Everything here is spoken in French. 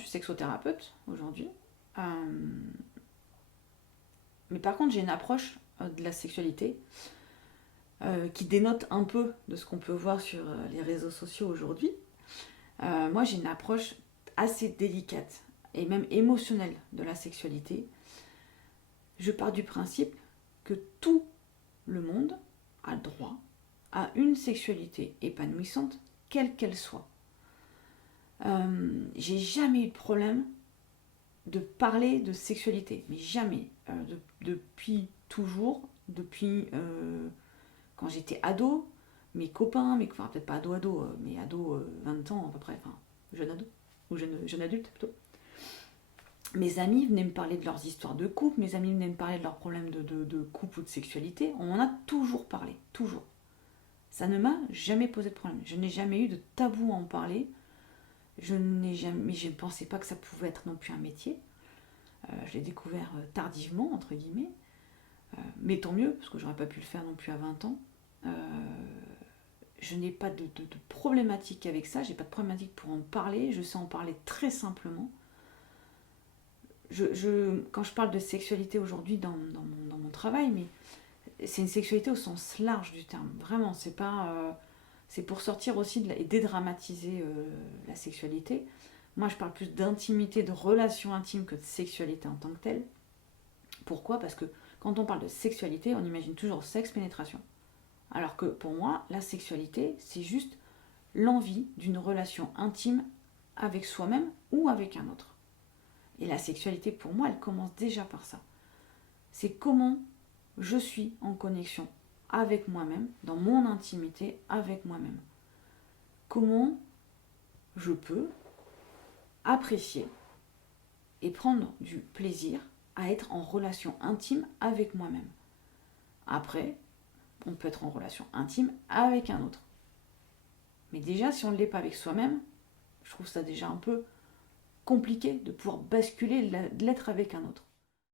je suis sexothérapeute aujourd'hui. Mais par contre, j'ai une approche de la sexualité qui dénote un peu de ce qu'on peut voir sur les réseaux sociaux aujourd'hui. Moi, j'ai une approche assez délicate et même émotionnelle de la sexualité. Je pars du principe que tout le monde a le droit à une sexualité épanouissante, quelle qu'elle soit. J'ai jamais eu de problème de parler de sexualité, mais jamais. Depuis toujours, depuis quand j'étais ado, mes copains, enfin peut-être pas ado, mais ado 20 ans à peu près, enfin jeune ado, ou jeune adulte plutôt. Mes amis venaient me parler de leurs histoires de couple, mes amis venaient me parler de leurs problèmes de couple ou de sexualité. On en a toujours parlé, toujours. Ça ne m'a jamais posé de problème. Je n'ai jamais eu de tabou à en parler. Je ne pensais pas que ça pouvait être non plus un métier. Je l'ai découvert tardivement, entre guillemets. Mais tant mieux, parce que j'aurais pas pu le faire non plus à 20 ans. Je n'ai pas de problématique avec ça, j'ai pas de problématique pour en parler, je sais en parler très simplement. Quand je parle de sexualité aujourd'hui dans mon travail, mais c'est une sexualité au sens large du terme. Vraiment, c'est pas, c'est pour sortir aussi et dédramatiser la sexualité. Moi, je parle plus d'intimité, de relations intimes que de sexualité en tant que telle. Pourquoi ? Parce que quand on parle de sexualité, on imagine toujours sexe, pénétration. Alors que pour moi, la sexualité, c'est juste l'envie d'une relation intime avec soi-même ou avec un autre. Et la sexualité, pour moi, elle commence déjà par ça. C'est comment je suis en connexion avec moi-même, dans mon intimité avec moi-même. Comment je peux apprécier et prendre du plaisir à être en relation intime avec moi-même. Après, on peut être en relation intime avec un autre. Mais déjà, si on ne l'est pas avec soi-même, je trouve ça déjà un peu compliqué de pouvoir basculer de l'être avec un autre.